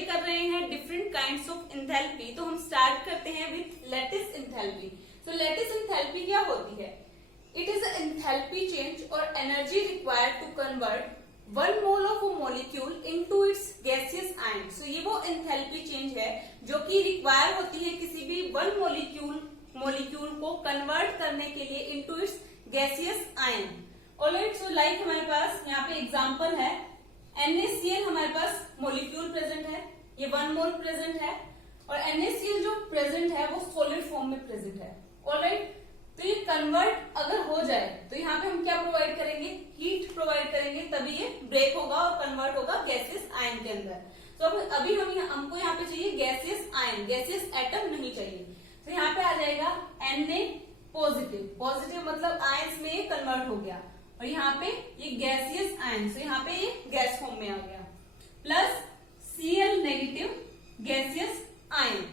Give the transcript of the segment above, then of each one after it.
सर्वे कर रहे हैं डिफरेंट काइंड्स ऑफ एंथैल्पी, तो हम स्टार्ट करते हैं with lattice enthalpy. So lattice enthalpy क्या होती है? इट इज एंथैल्पी चेंज और energy required to convert 1 mole of a molecule into its gaseous ion. So ये वो एंथैल्पी चेंज है जो कि रिक्वायर होती है किसी भी 1 मॉलिक्यूल को कन्वर्ट करने के लिए into its gaseous ion. Alright, so like हमारे पास यहाँ पे एग्जांपल है NaCl, हमारे पास मॉलिक्यूल प्रेजेंट है, ये 1 मोल प्रेजेंट है और NaCl जो प्रेजेंट है वो सॉलिड फॉर्म में प्रेजेंट है। ऑलराइट, तो ये कन्वर्ट अगर हो जाए तो यहाँ पे हम क्या प्रोवाइड करेंगे? हीट प्रोवाइड करेंगे, तभी ये ब्रेक होगा और कन्वर्ट होगा गैसियस आयन के अंदर। तो अभी हमको यहाँ पे चाहिए गैसियस आयन, गैसियस एटम नहीं चाहिए। तो यहाँ पे आ जाएगा Na पॉजिटिव, पॉजिटिव मतलब आयंस में कन्वर्ट हो गया और यहाँ पे ये गैसियस आयन, तो यहाँ पे ये गैस फॉर्म में आ गया, plus Cl negative gaseous ion.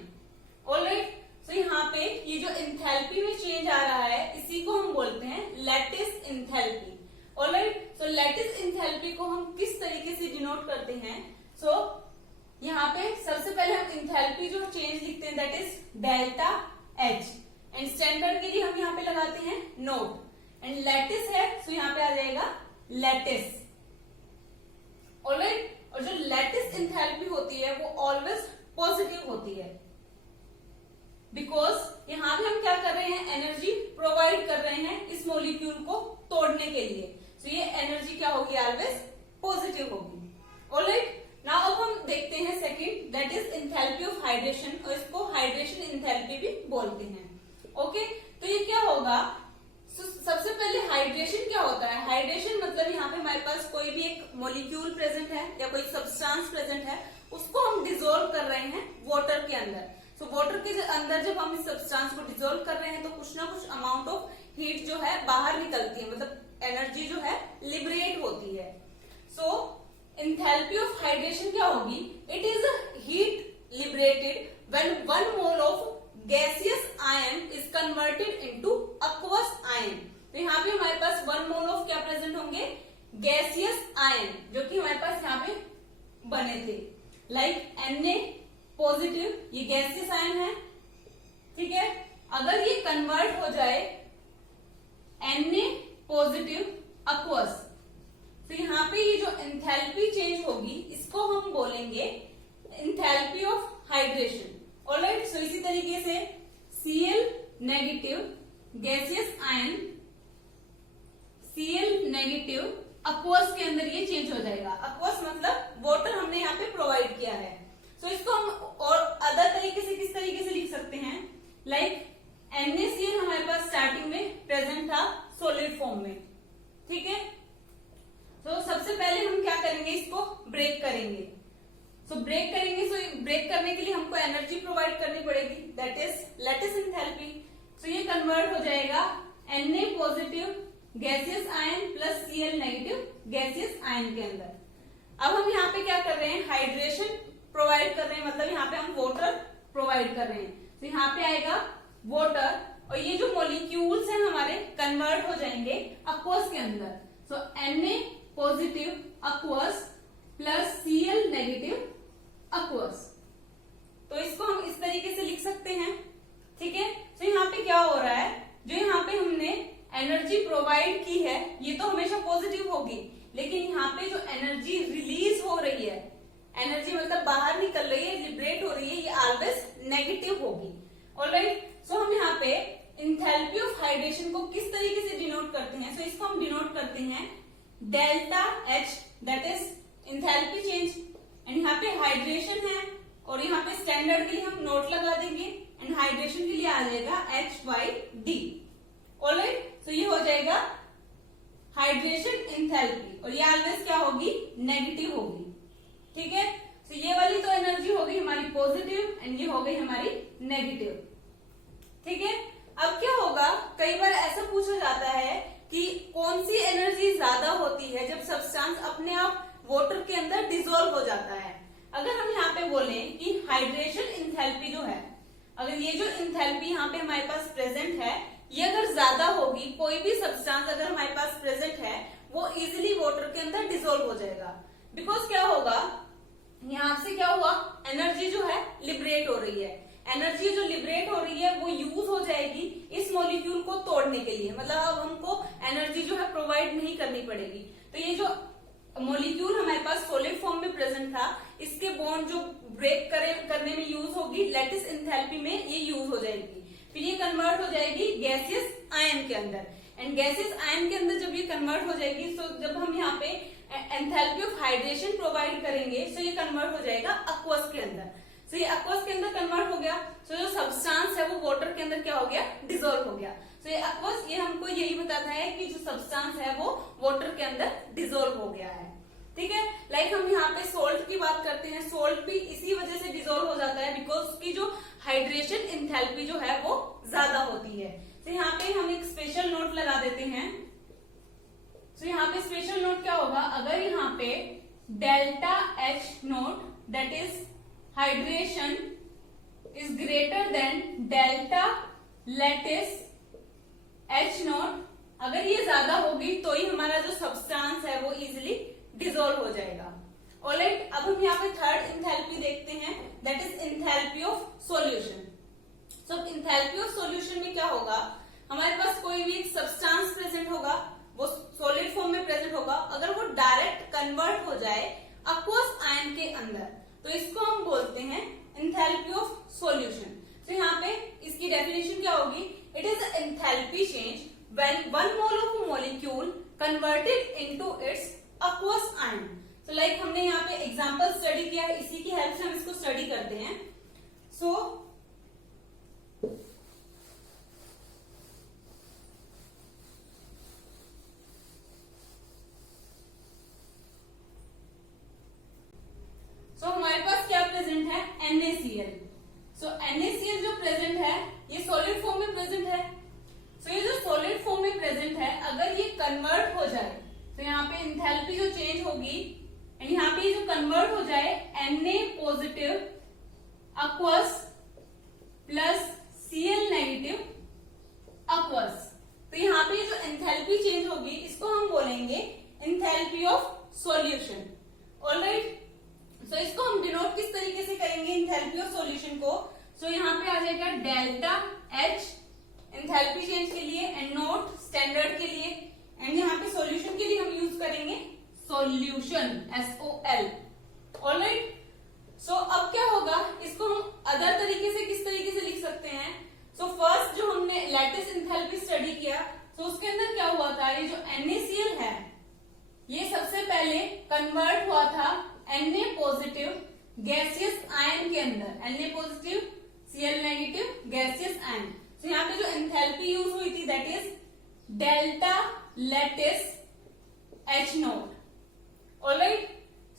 Alright, तो यहाँ पे ये जो एंथैल्पी में चेंज आ रहा है इसी को हम बोलते हैं लैटिस एंथैल्पी। ऑलराइट, सो लैटिस एंथैल्पी को हम किस तरीके से डिनोट करते हैं? सो यहाँ पे सबसे पहले हम एंथैल्पी जो चेंज लिखते हैं that is delta H and standard के लिए हम यहाँ पे लगाते हैं नोट एंड लैटिस है सो यहाँ पे आ जाएगा लैटिस। ऑलराइट, और जो लैटिस एंथैल्पी होती है वो ऑलवेज पॉजिटिव होती है बिकॉज यहाँ पे हम क्या कर रहे हैं? एनर्जी प्रोवाइड कर रहे हैं इस मॉलिक्यूल को तोड़ने के लिए। तो ये एनर्जी क्या होगी? ऑलवेज पॉजिटिव होगी। ऑलराइट, नाउ अब हम देखते हैं second that is enthalpy of hydration, और इसको हाइड्रेशन एंथैल्पी भी बोलते हैं। ओके, तो ये क्या होगा? सबसे पहले हाइड्रेशन क्या होता है? हाइड्रेशन मतलब यहाँ पे हमारे पास कोई भी एक मॉलिक्यूल प्रेजेंट है या कोई सब्सटेंस प्रेजेंट है, उसको हम डिसोल्व कर रहे हैं वाटर के अंदर। सो वाटर के अंदर जब हम इस सब्सटेंस को डिसोल्व कर रहे हैं तो कुछ ना कुछ अमाउंट ऑफ हीट जो है बाहर निकलती है, मतलब एनर्जी जो है लिबरेट होती है। सो एंथैल्पी ऑफ हाइड्रेशन क्या होगी? It is heat liberated when 1 mole of gaseous ion is converted into aqueous ion. तो यहाँ पे हमारे पास 1 मोल ऑफ क्या प्रेजेंट होंगे? गैसियस आयन, जो कि हमारे पास यहाँ पे बने थे, लाइक Na पॉजिटिव, ये गैसियस आयन है, ठीक है। अगर ये कन्वर्ट हो जाए Na पॉजिटिव aqueous, तो यहाँ पे ये जो एंथैल्पी चेंज होगी इसको हम बोलेंगे एंथैल्पी ऑफ हाइड्रेशन। ऑलराइट, सो इसी तरीके से Cl negative gaseous ion, Cl negative aqueous के अंदर ये चेंज हो जाएगा। aqueous मतलब वाटर हमने यहाँ पे प्रोवाइड किया है। सो इसको हम और अदर तरीके से किस तरीके से लिख सकते हैं? लाइक NaCl हमारे पास स्टार्टिंग में प्रेजेंट था सॉलिड फॉर्म में, ठीक है। तो सबसे पहले हम क्या करेंगे? इसको ब्रेक करेंगे। सो ब्रेक करेंगे, सो ब्रेक करने के लिए हमको एनर्जी प्रोवाइड करनी पड़ेगी दैट इज लैटिस एंथैल्पी। सो ये कन्वर्ट हो जाएगा Na positive gaseous ion plus Cl negative gaseous ion के अंदर। अब हम यहाँ पे क्या कर रहे हैं? हाइड्रेशन प्रोवाइड कर रहे हैं, मतलब यहाँ पे हम वाटर प्रोवाइड कर रहे हैं। तो यहाँ पे आएगा वाटर और ये जो मॉलिक्यूल्स हैं हमारे कन्वर्ट हो जाएंगे aqueous के अंदर। सो Na positive aqueous plus Cl negative aqueous। तो इसको हम इस तरीके से लिख सकते हैं, ठीक है। तो यहाँ पे क्या हो रहा है? जो यहाँ पे हमने एनर्जी प्रोवाइड की है ये तो हमेशा पॉजिटिव होगी, लेकिन यहाँ पे जो एनर्जी रिलीज हो रही है, एनर्जी मतलब बाहर निकल रही है, लिबरेट हो रही है, ये ऑलवेज नेगेटिव होगी। ऑलराइट, सो हम यहाँ पे एंथैल्पी ऑफ हाइड्रेशन को किस तरीके से डिनोट करते हैं? सो इसको हम डिनोट करते हैं delta H that is enthalpy change and यहाँ पे हाइड्रेशन है और यहाँ पे स्टैंडर्ड के लिए हम नोट लगा देंगे एंड हाइड्रेशन के लिए आ जाएगा HYD। ऑलराइट, सो ये हो जाएगा हाइड्रेशन एंथैल्पी और ये ऑलवेज क्या होगी? नेगेटिव होगी, ठीक है। तो ये वाली तो एनर्जी हो गई हमारी पॉजिटिव एंड ये हो गई हमारी नेगेटिव, ठीक है। अब क्या होगा? कई बार ऐसा पूछा जाता है कि कौन सी एनर्जी ज्यादा होती है जब सब्सटेंस अपने आप वाटर के अंदर डिसॉल्व हो जाता है। अगर हम यहाँ पे बोले कि हाइड्रेशन एंथैल्पी जो है, अगर ये जो एंथैल्पी यहाँ पे हमारे पास प्रेजेंट है ये अगर ज्यादा होगी, कोई भी सब्सटेंस अगर हमारे पास प्रेजेंट है वो इजिली वाटर के अंदर डिसॉल्व हो जाएगा। बिकॉज क्या होगा? यहाँ से क्या हुआ, एनर्जी जो है लिबरेट हो रही है। एनर्जी जो लिबरेट हो रही है वो यूज हो जाएगी इस मॉलिक्यूल को तोड़ने के लिए, मतलब अब हमको एनर्जी जो है प्रोवाइड नहीं करनी पड़ेगी। तो ये जो मॉलिक्यूल हमारे पास सॉलिड फॉर्म में प्रेजेंट था, इसके बॉन्ड जो ब्रेक करने में यूज होगी, लैटिस एंथैल्पी में ये यूज हो जाएगी। फिर ये कन्वर्ट हो जाएगी गैसियस आयन के अंदर, एंड गैसियस आयन के अंदर जब ये कन्वर्ट हो जाएगी, तो जब हम यहाँ पे एंथैल्पी ऑफ हाइड्रेशन प्रोवाइड करेंगे, तो ये कन्वर्ट हो जाएगा aqueous के अंदर। तो ये aqueous के अंदर कन्वर्ट हो गया, तो जो सब्सटेंस है वो वाटर के अंदर क्या हो गया, डिसॉल्व हो गया। तो ये aqueous, ये हमको यही बताता है कि जो सब्सटेंस है वो वाटर के अंदर डिसॉल्व हो गया है। ठीक है, लाइक हम यहाँ पे सोल्ट की बात करते हैं, सोल्ट भी इसी वजह से डिसॉल्व हो जाता है बिकॉज उसकी जो हाइड्रेशन एंथैल्पी जो है वो ज्यादा होती है। तो यहाँ पे हम एक स्पेशल नोट लगा देते हैं। तो यहाँ पे स्पेशल नोट क्या होगा, अगर यहाँ पे delta H note that is hydration is greater than delta lattice H note, अगर ये ज्यादा होगी तो ही हमारा जो सब्सटेंस है वो इजिली डिसॉल्व हो जाएगा। ऑलराइट, अब हम यहाँ पे थर्ड इंथैल्पी देखते हैं, that is enthalpy of solution. So enthalpy of solution में क्या होगा, हमारे पास कोई भी एक सब्सटेंस प्रेजेंट होगा, वो सॉलिड फॉर्म में प्रेजेंट होगा, अगर वो डायरेक्ट कन्वर्ट हो जाए aqueous आयन के अंदर, तो इसको हम बोलते हैं इंथैल्पी ऑफ सॉल्यूशन। तो यहाँ पे इसकी डेफिनेशन क्या होगी, it is enthalpy change when 1 mole of a molecule converted into its aqueous ion। तो लाइक हमने यहाँ पे एग्जांपल स्टडी किया है, इसी की हेल्प से हम इसको स्टडी करते हैं। सो हमारे पास क्या प्रेजेंट है, NaCl। सो NaCl जो प्रेजेंट है ये सॉलिड फॉर्म में प्रेजेंट है। सो ये जो सॉलिड फॉर्म में प्रेजेंट है, अगर ये कन्वर्ट हो जाए तो यहाँ पे इंथैल्पी जो चेंज होगी, एंड यहाँ पे जो कन्वर्ट हो जाए Na positive aqueous plus Cl negative aqueous, तो यहाँ पे जो एंथैल्पी चेंज होगी इसको हम बोलेंगे एंथैल्पी ऑफ सॉल्यूशन। ऑलराइट, सो इसको हम डिनोट किस तरीके से करेंगे एंथैल्पी ऑफ सॉल्यूशन को। सो यहाँ पे आ जाएगा डेल्टा एच एंथैल्पी चेंज के लिए, एंड नोट स्टैंडर्ड के लिए, एंड यहाँ पे सॉल्यूशन के लिए हम यूज करेंगे सॉल्यूशन SOL। ऑलराइट, सो अब क्या होगा, इसको हम अदर तरीके से किस तरीके से लिख सकते हैं। सो फर्स्ट जो हमने लैटिस एंथैल्पी स्टडी किया, तो उसके अंदर क्या हुआ था, ये जो NaCl है ये सबसे पहले कन्वर्ट हुआ था Na पॉजिटिव गैसियस आयन के अंदर, Na positive Cl negative gaseous ion. तो यहाँ पे जो एंथैल्पी यूज हुई थी that is delta lattice H note. Alright,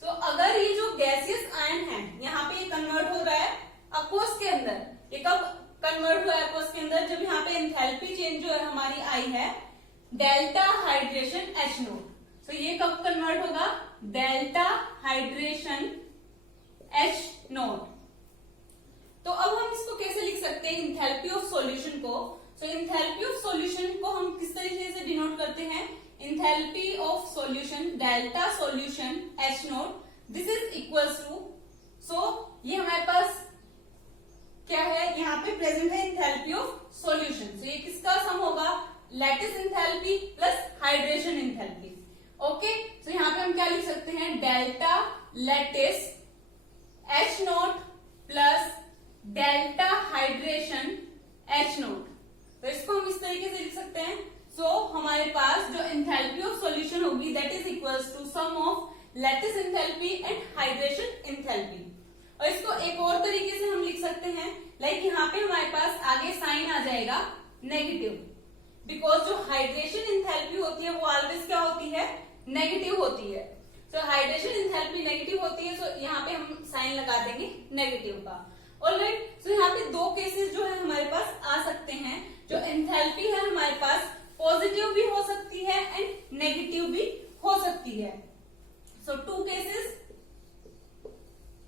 तो अगर ये जो गैसियस आयन है यहाँ पे ये कन्वर्ट हो रहा है aqueous के अंदर, ये कब कन्वर्ट हुआ है aqueous के अंदर, जब यहाँ पे एंथैल्पी चेंज जो है हमारी आई है डेल्टा हाइड्रेशन H नोट। तो ये कब कन्वर्ट होगा, डेल्टा हाइड्रेशन H नोट। तो अब हम इसको कैसे लिख सकते हैं इंथैल्पी ऑफ सॉल्यूशन को। सो इंथैल्पी ऑफ सॉल्यूशन को हम किस तरीके से डिनोट करते हैं, enthalpy of solution delta solution H naught, this is equals to, so ये हमारे पास क्या है, यहाँ पे प्रेजेंट है इंथैल्पी ऑफ सॉल्यूशन। सो ये किसका सम होगा, lattice enthalpy plus hydration enthalpy. Okay, तो यहाँ पे हम क्या लिख सकते हैं, delta lattice H note plus delta hydration H note. तो इसको हम इस तरीके से लिख सकते हैं। सो हमारे पास जो एंथैल्पी ऑफ सॉल्यूशन होगी that is equals to sum of lattice enthalpy and hydration enthalpy. और इसको एक और तरीके से हम लिख सकते हैं, लाइक यहाँ पे हमारे पास आगे साइन आ जाएगा नेगेटिव, बिकॉज जो हाइड्रेशन एंथैल्पी होती है वो ऑलवेज क्या होती है, नेगेटिव होती है। तो हाइड्रेशन एंथैल्पी नेगेटिव होती है, तो यहाँ पे हम साइन लगा देंगे नेगेटिव का। ऑलराइट, तो यहाँ पे दो केसेस जो है हमारे पास आ सकते हैं, जो एंथैल्पी है हमारे पास पॉजिटिव भी हो सकती है एंड नेगेटिव भी हो सकती है। So two cases.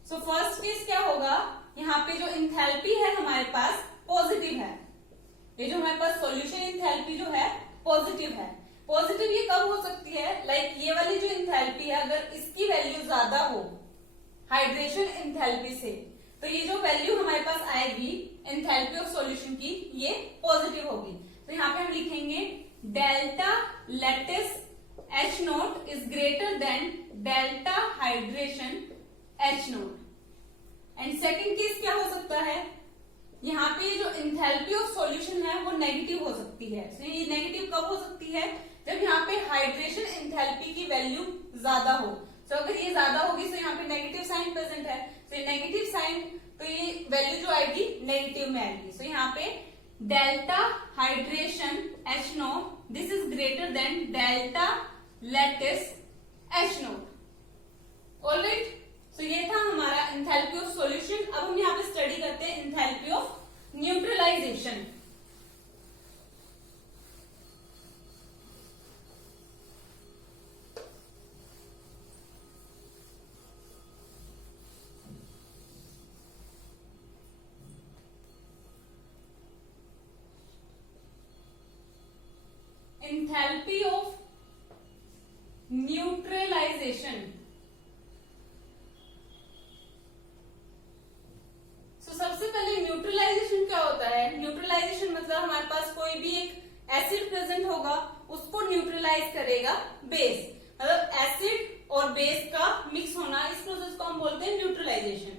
So first case क्या होगा, यहाँ पे जो एंथैल्पी है हमारे पास पॉजिटिव है, ये जो हमारे पास सॉल्यूशन एंथैल्पी जो है पॉजिटिव है। पॉजिटिव ये कब हो सकती है, लाइक ये वाली जो एंथैल्पी है अगर इसकी वैल्यू ज्यादा हो हाइड्रेशन एंथैल्पी से। तो ये जो वैल्यू हमारे पास आएगी एंथैल्पी ऑफ सॉल्यूशन की, ये पॉजिटिव होगी। तो यहाँ पे हम लिखेंगे delta lattice H note is greater than delta hydration H note. And second case क्या हो सकता है, यहाँ पे जो एंथैल्पी ऑफ सॉल्यूशन है वो नेगेटिव हो सकती है। तो ये नेगेटिव कब हो सकती है, जब यहाँ पे हाइड्रेशन एंथैल्पी की वैल्यू ज्यादा हो। तो अगर ये ज्यादा होगी तो यहाँ पे नेगेटिव साइन प्रेजेंट है, तो ये नेगेटिव साइन, तो ये वैल्यू जो आएगी नेगेटिव में आएगी। तो यहाँ पे delta hydration H naught this is greater than delta lattice H note. Alright, तो ये था हमारा एंथैल्पी ऑफ सॉल्यूशन। अब हम यहाँ पे स्टडी करते हैं enthalpy of neutralisation. Enthalpy of neutralisation. सबसे पहले न्यूट्रलाइजेशन क्या होता है, न्यूट्रलाइजेशन मतलब हमारे पास कोई भी एक एसिड प्रेजेंट होगा, उसको न्यूट्रलाइज करेगा बेस, मतलब एसिड और बेस का मिक्स होना, इस प्रोसेस को हम बोलते हैं neutralisation.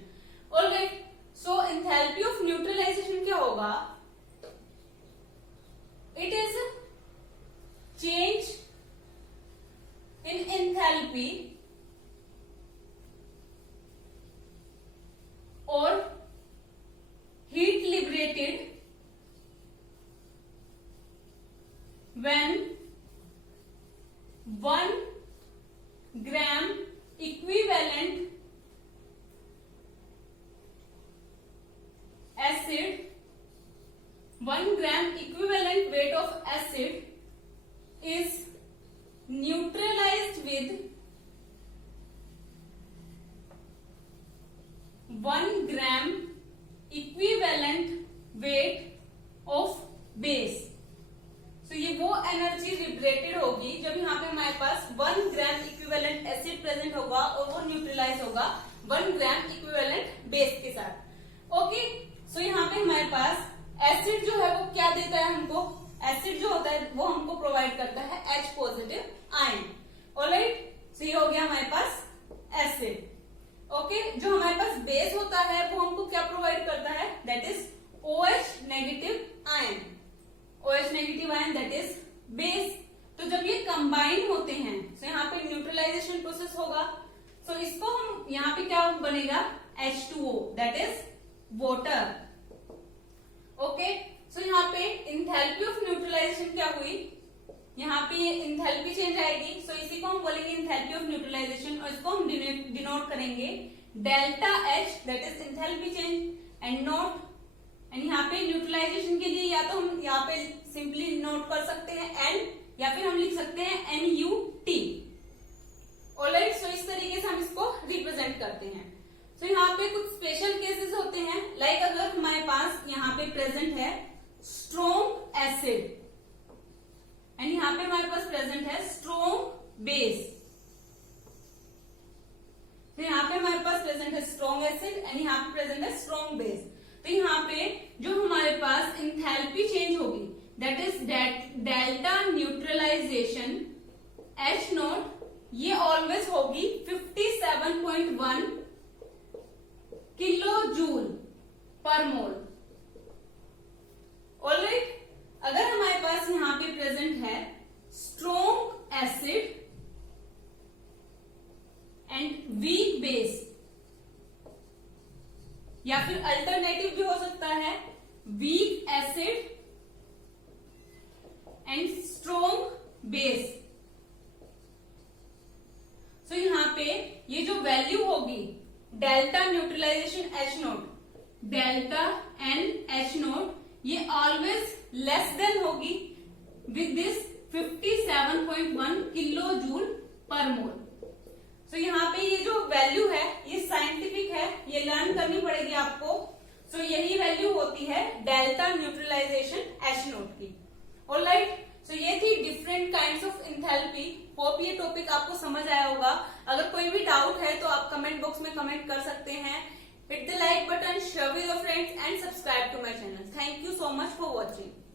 Alright, so enthalpy of neutralisation क्या होगा, it is change in enthalpy और heat liberated when 1 gram equivalent acid, 1 gram equivalent weight of acid is neutralized with 1 gram equivalent weight of base. तो ये वो एनर्जी लिबरेटेड होगी जब यहाँ पे हमारे पास 1 ग्राम इक्विवेलेंट एसिड प्रेजेंट होगा और वो न्यूट्रलाइज होगा 1 ग्राम इक्विवेलेंट बेस के साथ। ओके, सो यहाँ पे हमारे पास एसिड जो है वो क्या देता है हमको, एसिड जो होता है वो हमको प्रोवाइड करता है H पॉजिटिव आयन। ऑलराइट, सो ये हो गया हमारे पास एसिड। ओके, जो हमारे पास बेस होता है वो हमको क्या प्रोवाइड करता है, that is OH negative ion, OH negative ion that is base. तो जब ये कंबाइन होते हैं तो यहाँ पे न्यूट्रलाइजेशन प्रोसेस होगा। तो इसको हम यहाँ पे क्या बनेगा, H2O that is water. Okay, so यहाँ पे एंथैल्पी ऑफ न्यूट्रलाइजेशन क्या हुई, यहाँ पे एंथैल्पी चेंज आएगी। सो इसी को हम बोलेंगे एंथैल्पी ऑफ न्यूट्रलाइजेशन और इसको हम डिनोट करेंगे delta H that is enthalpy change and note. And यहाँ पे न्यूट्रलाइजेशन के लिए या तो हम यहाँ पे सिंपली नोट कर सकते हैं N, या फिर हम लिख सकते हैं NUT। ऑलराइट, सो इस तरीके से हम इसको रिप्रेजेंट करते हैं। तो यहाँ पे कुछ स्पेशल केसेस होते हैं, लाइक अगर हमारे पास यहाँ पे प्रेजेंट है स्ट्रॉन्ग एसिड एंड यहाँ पे हमारे पास प्रेजेंट है स्ट्रॉन्ग बेस। तो यहाँ पे हमारे पास प्रेजेंट है स्ट्रॉन्ग एसिड एंड यहाँ पे प्रेजेंट है स्ट्रॉन्ग बेस। तो यहाँ पे जो हमारे पास एंथैल्पी चेंज होगी that is delta neutralisation H nought, ये ऑलवेज होगी 57.1 किलो जूल पर मोल। ऑलराइट, अगर हमारे पास यहाँ पे प्रेजेंट है strong acid and weak base, या फिर अल्टरनेटिव भी हो सकता है weak acid and strong base. तो यहाँ पे ये जो वैल्यू होगी delta neutralisation H naught, delta NH naught, ये ऑलवेज लेस देन होगी with this 57.1 kilo joule per mole. तो यहाँ पे ये जो वैल्यू है ये साइंटिफिक है, ये लर्न करनी पड़ेगी आपको। तो यही वैल्यू होती है डेल्टा न्यूट्रलाइजेशन H नोट की। ऑलराइट, तो ये थी different kinds of enthalpy. Hope ये टॉपिक आपको समझ आया होगा। अगर कोई भी डाउट है तो आप कमेंट बॉक्स में कमेंट कर सकते हैं। Hit the like button, share with your friends and subscribe to my channel. Thank you so much for watching.